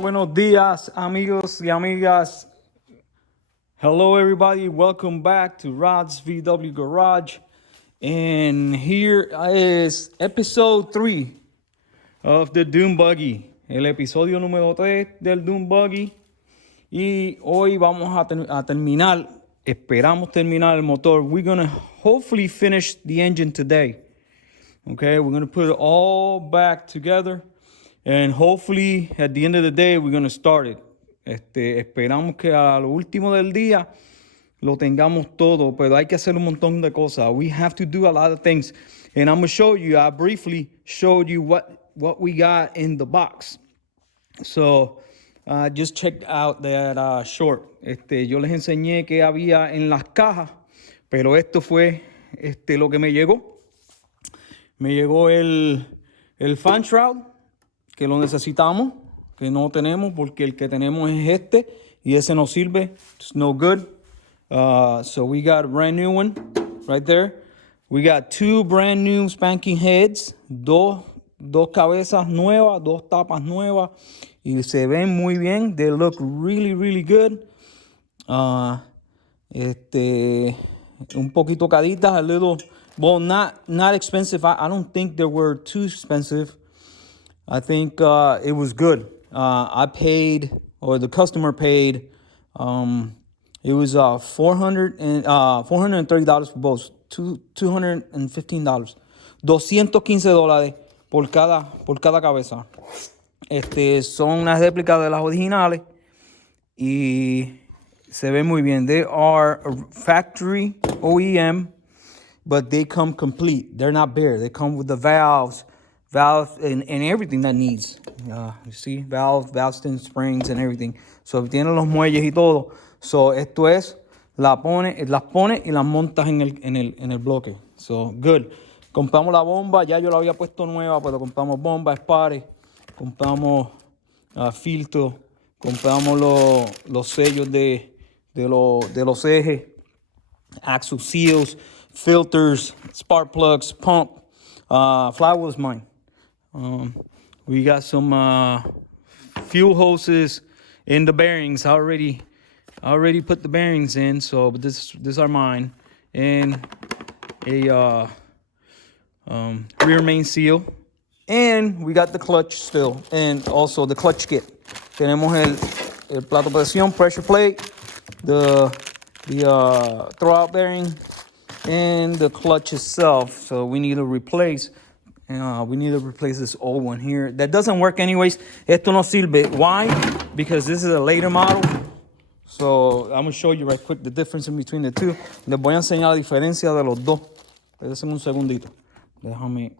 buenos días, amigos y amigas. Hello, everybody. Welcome back to Rod's VW Garage. And here is episode 3 of the Dune Buggy. El episodio número 3 del Dune Buggy. Y hoy vamos a terminar, esperamos terminar el motor. We're going to hopefully finish the engine today. Okay, we're going to put it all back together. And hopefully, at the end of the day, we're going to start it. Esperamos que a lo último del día lo tengamos todo, pero hay que hacer un montón de cosas. We have to do a lot of things. And I'm going to show you, I briefly showed you what we got in the box. So, just check out that short. Yo les enseñé que había en las cajas, pero esto fue lo que me llegó. Me llegó el fan shroud, que lo necesitamos, que no tenemos, porque el que tenemos es y ese no sirve. It's no good. So we got a brand new one right there. We got 2 brand new spanking heads, dos cabezas nuevas, 2 tapas nuevas, y se ven muy bien. They look really, really good. Un poquito caritas, a little, well, not expensive. I don't think they were too expensive. I think it was good. I paid, or the customer paid, it was $430 for both, $215. $215 por cada cabeza. Son unas réplicas de las originales y se ven muy bien. They are a factory OEM, but they come complete. They're not bare. They come with the valves and everything that needs. You see, valve springs and everything. So tiene los muelles y todo. So esto es, las pones y las montas en el bloque. So good. Compramos la bomba, ya yo la había puesto nueva, pero compramos bomba, espares, compramos filtro, compramos los sellos de los ejes, axle seals, filters, spark plugs, pump. Flywheel's mine. We got some fuel hoses in the bearings. I already put the bearings in, so but this are mine. And a rear main seal. And we got the clutch still, and also the clutch kit. Tenemos el plato presión, pressure plate, the throwout bearing, and the clutch itself. So we need to replace this old one here. That doesn't work anyways. Esto no sirve. Why? Because this is a later model. So I'm going to show you right quick the difference in between the two. Les voy a enseñar la diferencia de los dos. Espérenme un segundito. Déjame.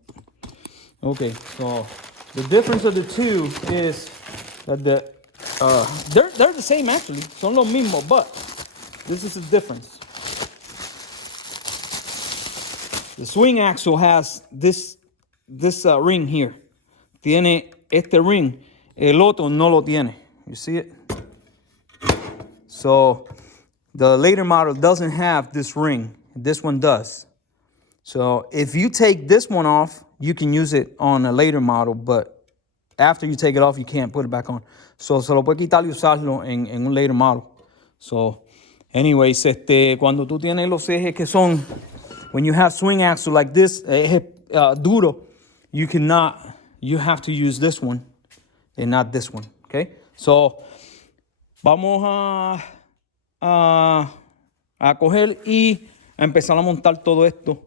Okay, so the difference of the two is that they're the same actually. Son los mismos, but this is the difference. The swing axle has this ring here. Tiene este ring. El otro no lo tiene. You see it? So the later model doesn't have this ring. This one does. So if you take this one off, you can use it on a later model, but after you take it off, you can't put it back on. So se lo puede quitar y usarlo en un later model. So anyways, cuando tú tienes los ejes que son, when you have swing axle like this, duro, you have to use this one and not this one, okay? So, vamos a coger y a empezar a montar todo esto.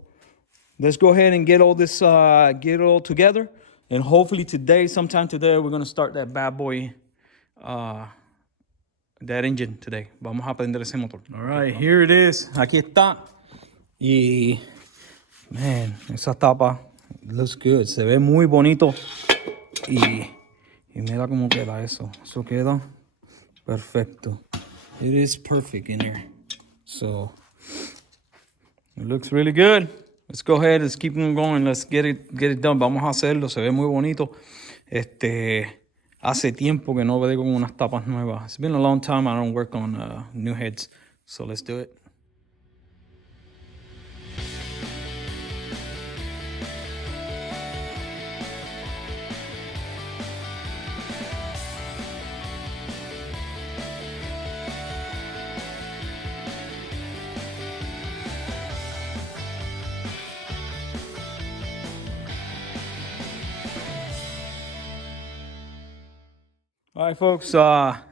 Let's go ahead and get all this, get it all together. And hopefully sometime today, we're going to start that bad boy, that engine today. Vamos a prender ese motor. All right, here it is. Aquí está. Y, man, esa tapa looks good. Se ve muy bonito. Y mira cómo queda eso. Eso queda perfecto. It is perfect in here. So, it looks really good. Let's go ahead. Let's keep on going. Let's get it done. Vamos a hacerlo. Se ve muy bonito. Hace tiempo que no veo con unas tapas nuevas. It's been a long time I don't work on new heads. So let's do it. All right, folks,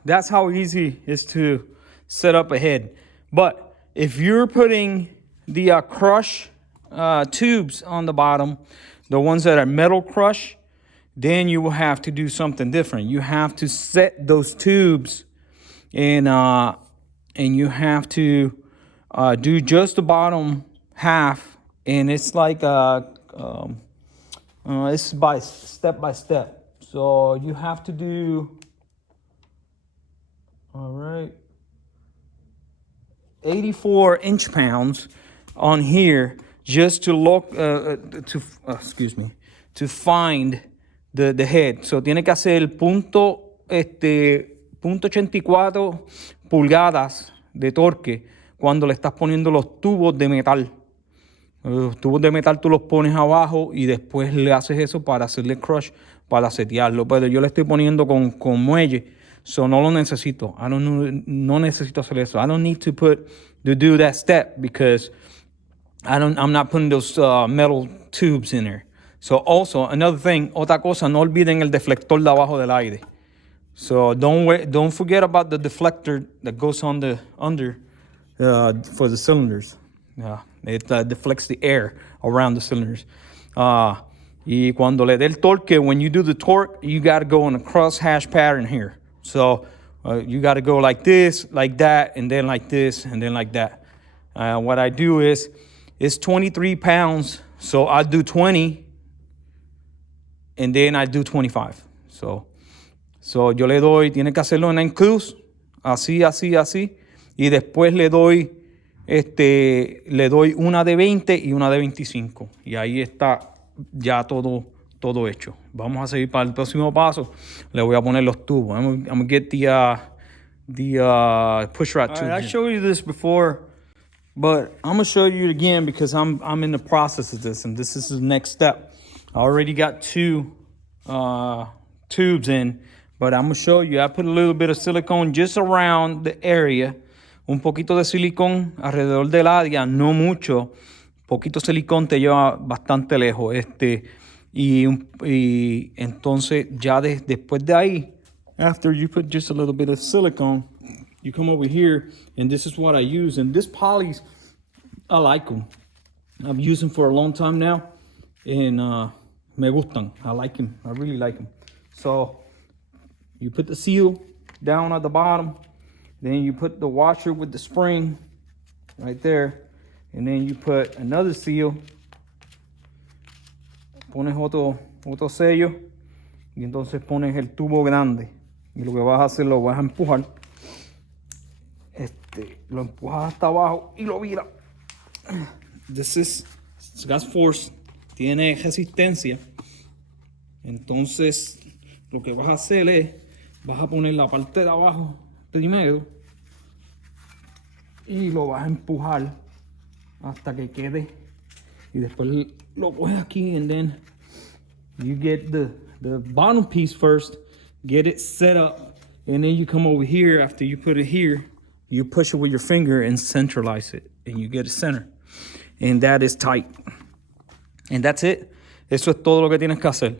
that's how easy it is to set up a head. But if you're putting the crush tubes on the bottom, the ones that are metal crush, then you will have to do something different. You have to set those tubes and you have to do just the bottom half, and it's like it's by step. So you have to do, all right, 84 inch-pounds on here just to look to find the head. So tiene que hacer el punto 84 pulgadas de torque cuando le estás poniendo los tubos de metal. Los tubos de metal tú los pones abajo y después le haces eso para hacerle crush, para setearlo. Pero yo le estoy poniendo con muelle, so no lo necesito. No necesito hacer eso. I don't need to do that step because I'm not putting those metal tubes in there. So also, another thing, otra cosa, no olviden el deflector de abajo del aire. So don't forget about the deflector that goes on the under for the cylinders. It deflects the air around the cylinders. Y cuando le dé el torque, when you do the torque, you got to go in a cross-hash pattern here. So you got to go like this, like that, and then like this, and then like that. What I do is, it's 23 pounds, so I do 20, and then I do 25. So yo le doy, tiene que hacerlo en inclus, así, y después le doy una de 20 y una de 25. Y ahí está ya todo hecho. Vamos a seguir para el próximo paso. Le voy a poner los tubos. I'm gonna get the push rod tube. I showed you this before, but I'm gonna show you it again because I'm in the process of this, and this is the next step. I already got 2 tubes in, but I'm gonna show you. I put a little bit of silicone just around the area. Un poquito de silicón alrededor del área, no mucho. Poquito silicón te lleva bastante lejos. Y entonces ya después de ahí, after you put just a little bit of silicone, you come over here, and this is what I use. And this polys, I like them. I've used them for a long time now, and me gustan. I like them. I really like them. So you put the seal down at the bottom. Then you put the washer with the spring right there. And then you put another seal. Pones otro sello. Y entonces pones el tubo grande. Y lo que vas a hacer, lo vas a empujar. Lo empujas hasta abajo y lo vira. It's got force. Tiene resistencia. Entonces, lo que vas a hacer es, vas a poner la parte de abajo primero y lo vas a empujar hasta que quede, y después lo pones aquí, and then you get the bottom piece first, get it set up, and then you come over here. After you put it here, you push it with your finger and centralize it, and you get it center, and that is tight, and that's it. Eso es todo lo que tienes que hacer.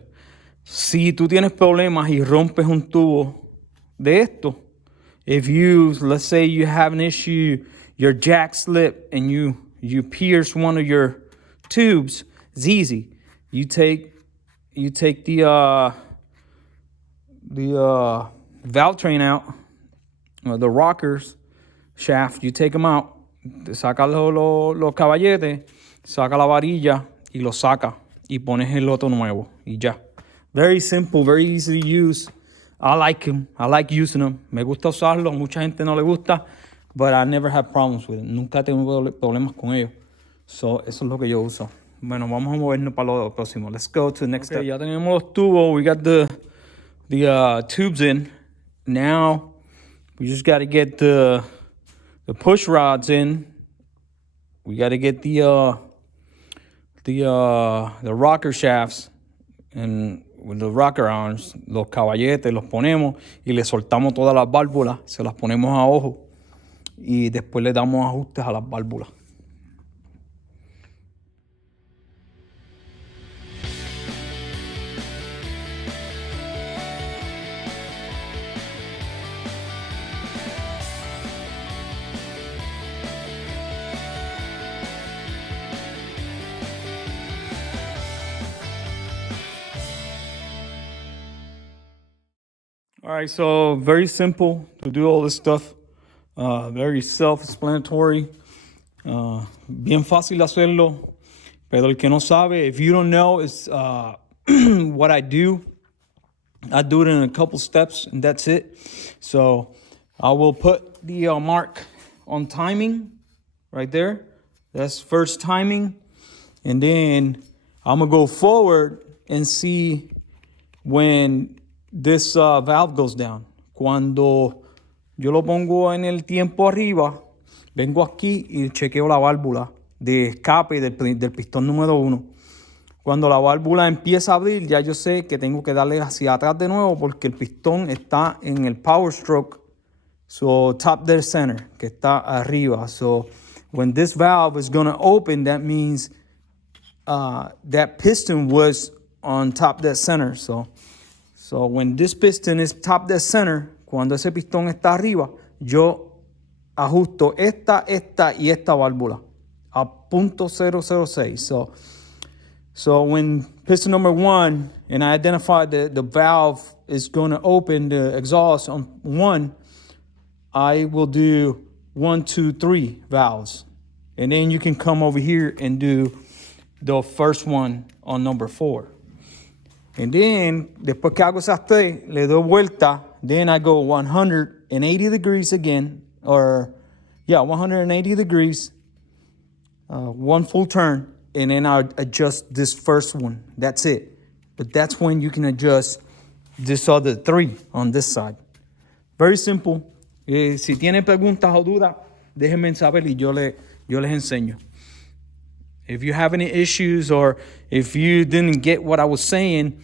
Si tú tienes problemas y rompes un tubo de esto, let's say you have an issue, your jack slip, and you pierce one of your tubes, it's easy. You take the valve train out, the rockers shaft, you take them out, saca los caballetes, saca la varilla y lo saca y pones el otro nuevo y ya. Very simple, very easy to use. I like them. I like using them. Me gusta usarlos. Mucha gente no le gusta, but I never had problems with them. Nunca tengo problemas con ellos. So, eso es lo que yo uso. Bueno, vamos a movernos para lo próximo. Let's go to the next step. Ya tenemos los tubos. We got the tubes in. Now, we just got to get the push rods in. We got to get the rocker shafts and with the rocker arms, los caballetes, los ponemos y le soltamos todas las válvulas, se las ponemos a ojo y después le damos ajustes a las válvulas. All right, so very simple to do all this stuff. Very self-explanatory. Bien fácil hacerlo. Pero el que no sabe, if you don't know, is what I do it in a couple steps, and that's it. So I will put the mark on timing right there. That's first timing. And then I'm going to go forward and see when this valve goes down. Cuando yo lo pongo en el tiempo arriba, vengo aquí y chequeo la válvula de escape del pistón número 1. Cuando la válvula empieza a abrir, ya yo sé que tengo que darle hacia atrás de nuevo porque el pistón está en el power stroke. So top dead center, que está arriba. So when this valve is going to open, that means that piston was on top dead center. So when this piston is top dead center, cuando ese pistón está arriba, yo ajusto esta y esta válvula a .006. So when piston number 1, and I identify the valve is going to open the exhaust on 1, I will do 1, 2, 3 valves. And then you can come over here and do the first one on number 4. And then, después que hago esas tres, le doy vuelta. Then I go 180 degrees again. 180 degrees. One full turn. And then I adjust this first one. That's it. But that's when you can adjust this other 3 on this side. Very simple. Si tienen preguntas o dudas, déjenme saber y yo les enseño. If you have any issues or if you didn't get what I was saying,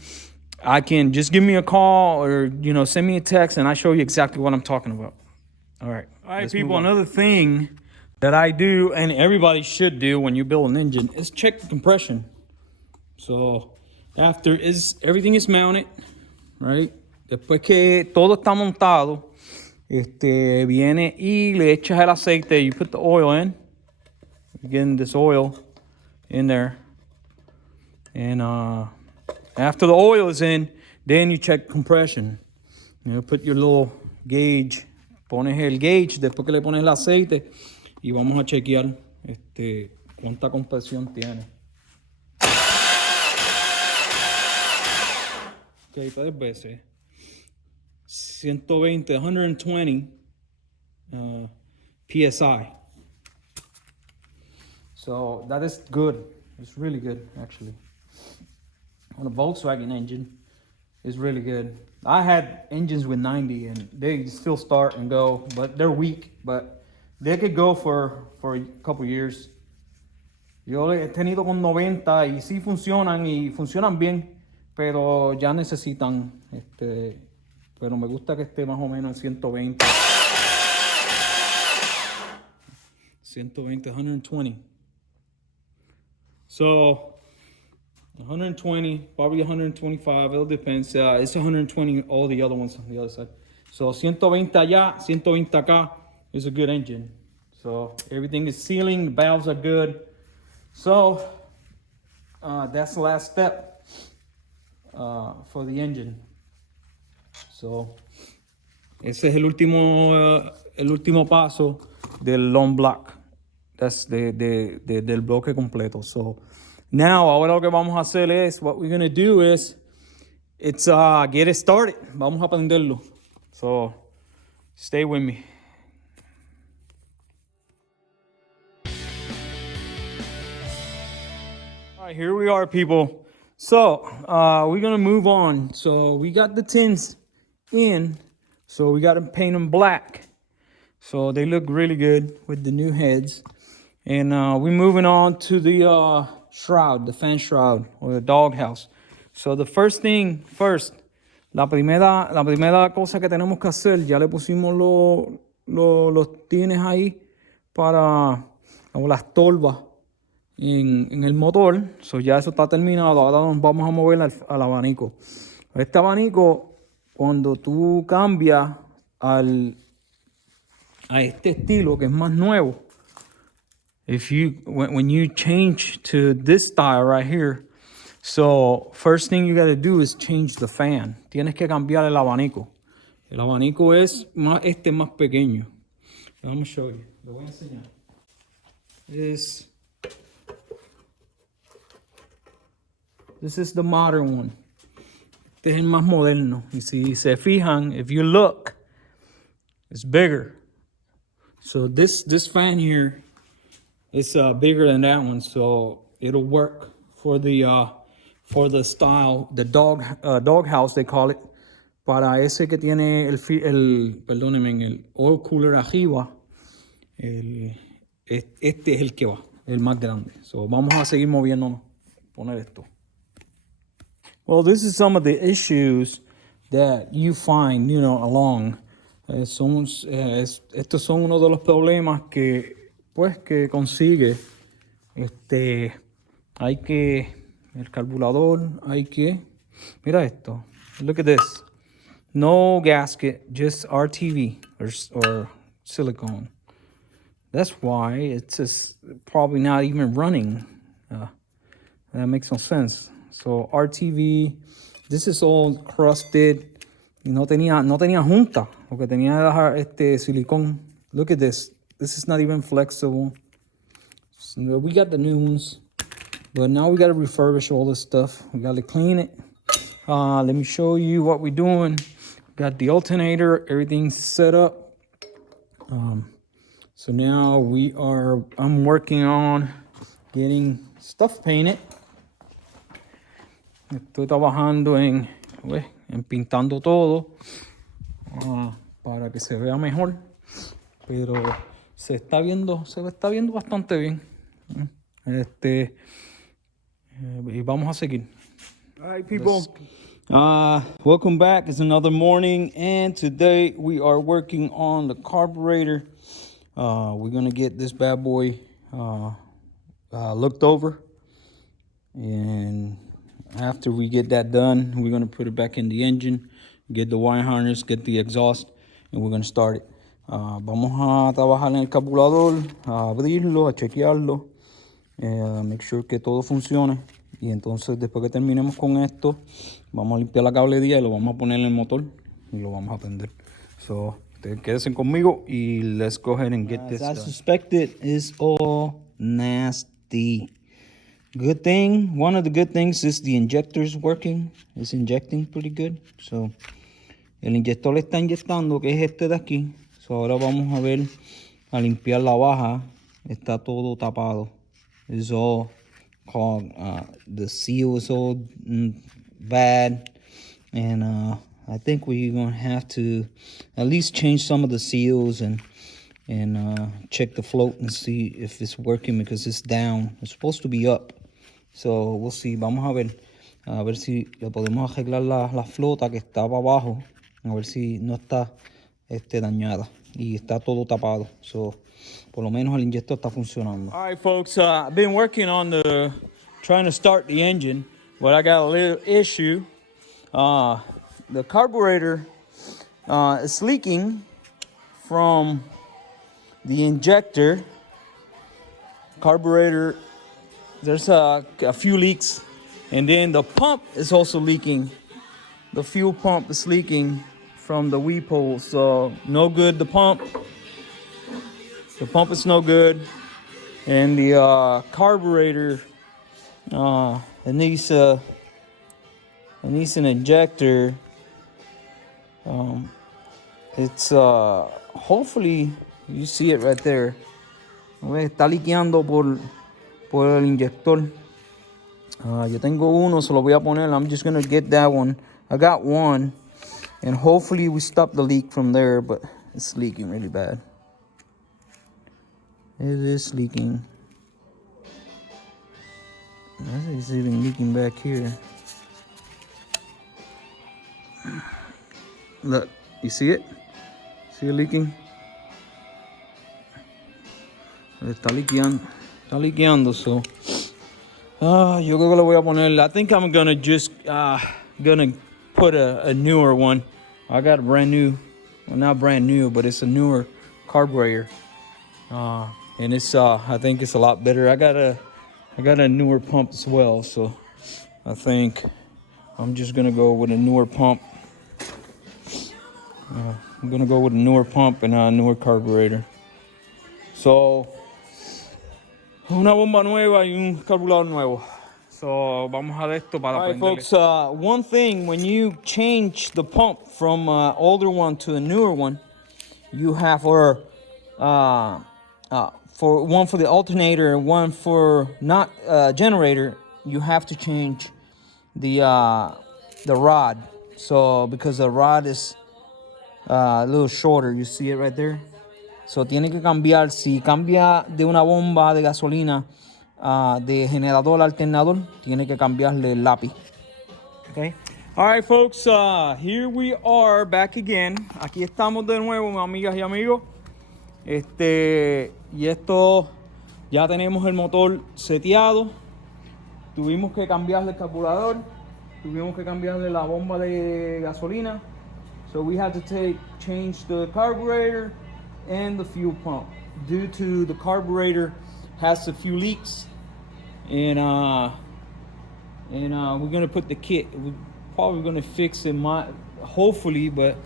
I can just give me a call or, send me a text and I show you exactly what I'm talking about. All right. All right, people, another thing that I do and everybody should do when you build an engine is check the compression. So after everything is mounted, right? Después que todo está montado, viene y le echas el aceite. You put the oil in. Again, this oil in there. And after the oil is in, then you check compression. Put your little gauge. Pones el gauge después que le pones el aceite y vamos a chequear cuánta compresión tiene. Ok, 3 veces. 120 PSI. So that is good. It's really good, actually. On a Volkswagen engine, it's really good. I had engines with 90 and they still start and go, but they're weak. But they could go for a couple years. Yo he tenido con 90 y sí funcionan bien, pero ya necesitan, pero me gusta que esté más o menos en 120. 120. So 120, probably 125, it'll depend. It's 120, all the other ones on the other side. So 120 allá, 120 acá is a good engine. So everything is sealing, the valves are good. So that's the last step for the engine. So ese es el último paso del long block. That's del bloque completo. So now, ahora lo que vamos a hacer es, what we're going to do is, it's get it started. Vamos a aprenderlo. So, stay with me. All right, here we are, people. So, we're going to move on. So, we got the tins in. So, we got to paint them black. So, they look really good with the new heads. And we're moving on to the shroud, the fan shroud, or the doghouse. So the first thing first, la primera cosa que tenemos que hacer, ya le pusimos los tines ahí para las tolvas en el motor. So ya eso está terminado. Ahora nos vamos a mover al abanico. Este abanico, cuando tú cambias a este estilo que es más nuevo, when you change to this style right here, so first thing you got to do is change the fan. Tienes que cambiar el abanico. El abanico es más, más pequeño. Vamos a show you. Lo voy a enseñar. This is the modern one. Este es el más moderno. Y si se fijan, if you look, it's bigger. So this fan here is bigger than that one, so it'll work for the style, the dog house they call it. Para ese que tiene perdónenme, el oil cooler arriba, este es el que va, el más grande. So vamos a seguir moviéndonos. Poner esto. Well, this is some of the issues that you find, along. Estos son uno de los problemas que consigue. El carburador, mira esto. Look at this. No gasket, just RTV or silicone. That's why it's just probably not even running. That makes no sense. So RTV, this is all crusted. Y no tenía junta. Lo que tenía era silicón. Look at this. This is not even flexible. So we got the new ones. But now we got to refurbish all this stuff. We got to clean it. Let me show you what we're doing. Got the alternator. Everything's set up. So now I'm working on getting stuff painted. Estoy trabajando en pintando todo para que se vea mejor, pero se está viendo bastante bien. Y vamos a seguir. All right, people. Welcome back. It's another morning, and today we are working on the carburetor. We're gonna get this bad boy looked over, and after we get that done, we're going to put it back in the engine, get the wire harness, get the exhaust, and we're going to start it. Vamos a trabajar en el carburador, a abrirlo, a chequearlo, make sure que todo funcione. Y entonces después que terminemos con esto, vamos a limpiar la cablería y lo vamos a poner en el motor y lo vamos a prender. So, quédense conmigo y let's go ahead and get this done. As I suspected, it's all nasty. Good thing, one of the good things is the injector's working. It's injecting pretty good. So, el inyector le está inyectando, que es este de aquí. So, ahora vamos a ver, a limpiar la baja. Está todo tapado. It's all called, the seal is all bad. And I think we're going to have to at least change some of the seals and check the float and see if it's working, because it's down. It's supposed to be up. So we'll see. Vamos a ver si le podemos arreglar la flota que está para abajo, a ver si no está dañada y está todo tapado. So por lo menos el inyector está funcionando. All right, folks, I've been working on trying to start the engine, but I got a little issue. The carburetor is leaking from the injector. Carburetor, there's a few leaks, and then the pump is also leaking. The fuel pump is leaking from the weed pole, so no good. The pump is no good, and the carburetor, it needs an injector. It's hopefully you see it right there. Está liqueando por el inyector. Yo tengo uno, se lo voy a poner. I'm just gonna get that one. I got one, and hopefully we stop the leak from there, but it's leaking really bad. It is leaking. It's even leaking back here. Look, you see it? See it leaking? Está liqueando, so. Yo creo que le voy a poner. I think I'm gonna just gonna put a newer one. I got a brand new, well, not brand new, but it's a newer carburetor. And it's I think it's a lot better. I got a newer pump as well, so I think I'm just gonna go with a newer pump. I'm gonna go with a newer pump and a newer carburetor. So, una bomba nueva y un carburador nuevo. So, vamos a ver esto para aprenderle. Alright, folks, one thing, when you change the pump from older one to a newer one, you have for one for the alternator and one for not generator, you have to change the rod. So, because the rod is a little shorter, you see it right there. So, tiene que cambiar. Si cambia de una bomba de gasolina de generador a alternador, tiene que cambiarle el lápiz. Okay. All right, folks. Here we are back again. Aquí estamos de nuevo, amigas y amigos. Y esto, ya tenemos el motor seteado. Tuvimos que cambiarle el carburador. Tuvimos que cambiarle la bomba de gasolina. So we had to change the carburetor and the fuel pump due to the carburetor has a few leaks, and we're gonna put the kit. We're probably gonna fix it, hopefully, but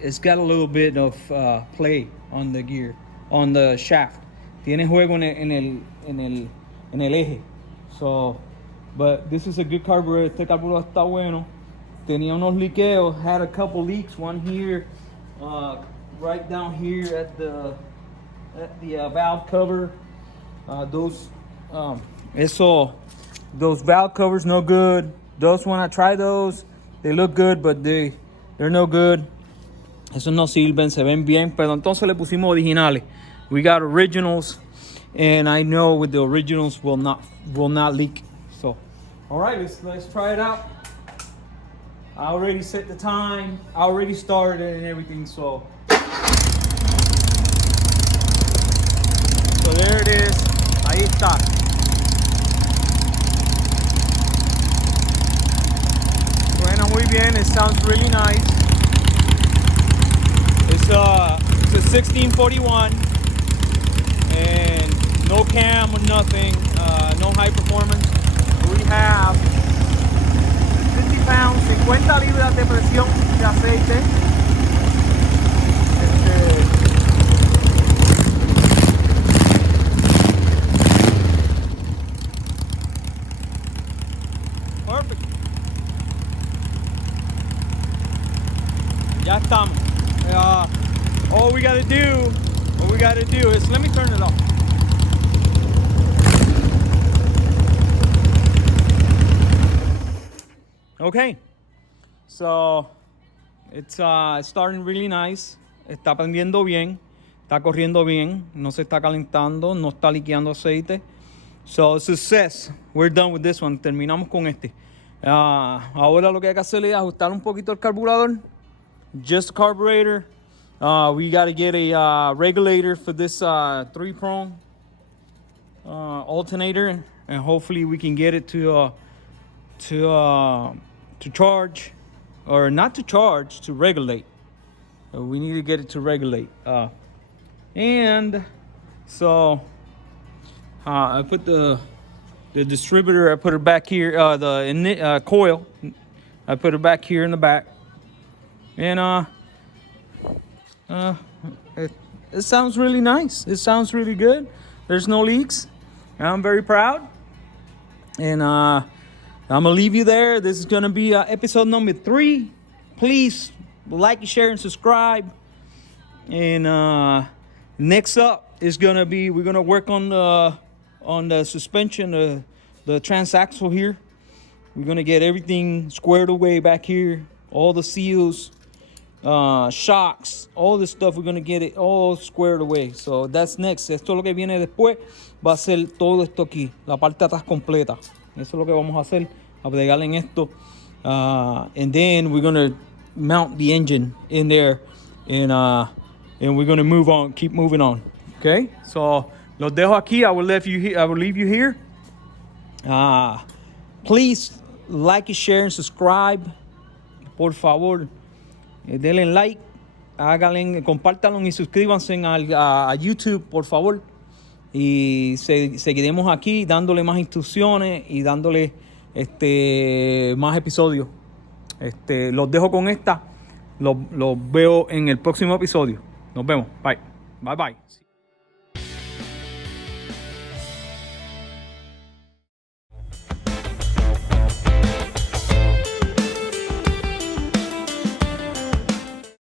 it's got a little bit of play on the gear, on the shaft. Tiene juego en el eje. So, but this is a good carburetor. Este carburador está bueno. Tenía unos liqueos, had a couple leaks. One here, right down here at the valve cover. Those valve covers no good. Those, when I try those, they look good, but they're no good. Esos no sirven, se ven bien, pero entonces le pusimos originales. We got originals, and I know with the originals will not leak. So, all right, let's try it out. I already set the time. I already started it and everything. So there it is. Ahí está. Suena muy bien. It sounds really nice. It's a 1641 and no cam or nothing. No high performance. We have 50 pounds, 50 libras de presión de aceite. Perfect. Ya estamos. All we gotta do is, let me turn it off. Okay, so it's starting really nice. Está prendiendo bien, está corriendo bien, no se está calentando, no está liqueando aceite. So success, we're done with this one. Terminamos con este. Ahora lo que hay que hacer es ajustar un poquito el carburador. Just carburetor. We got to get a regulator for this 3-prong alternator, and hopefully we can get it to charge, or not to charge, to regulate. We need to get it to regulate. And so I put the distributor, I put it back here, the coil, I put it back here in the back. And it sounds really nice. It sounds really good. There's no leaks. I'm very proud. And I'm gonna leave you there. This is gonna be episode number 3. Please like, share, and subscribe. And next up is gonna be, we're gonna work on the suspension, the transaxle here. We're gonna get everything squared away back here. All the seals, shocks, all this stuff. We're gonna get it all squared away. So that's next. Esto es lo que viene después. Va a ser todo esto aquí, la parte de atrás completa. Eso es lo que vamos a hacer, a pegar en esto. And then we're gonna mount the engine in there, and we're gonna move on, keep moving on. Okay, so los dejo aquí. I will leave you here. Please like, share, and subscribe. Por favor, denle like, compártanlo y suscríbanse a YouTube, por favor. Y seguiremos aquí dándole más instrucciones y dándole más episodios. Los dejo con esta. Los veo en el próximo episodio. Nos vemos. Bye. Bye bye.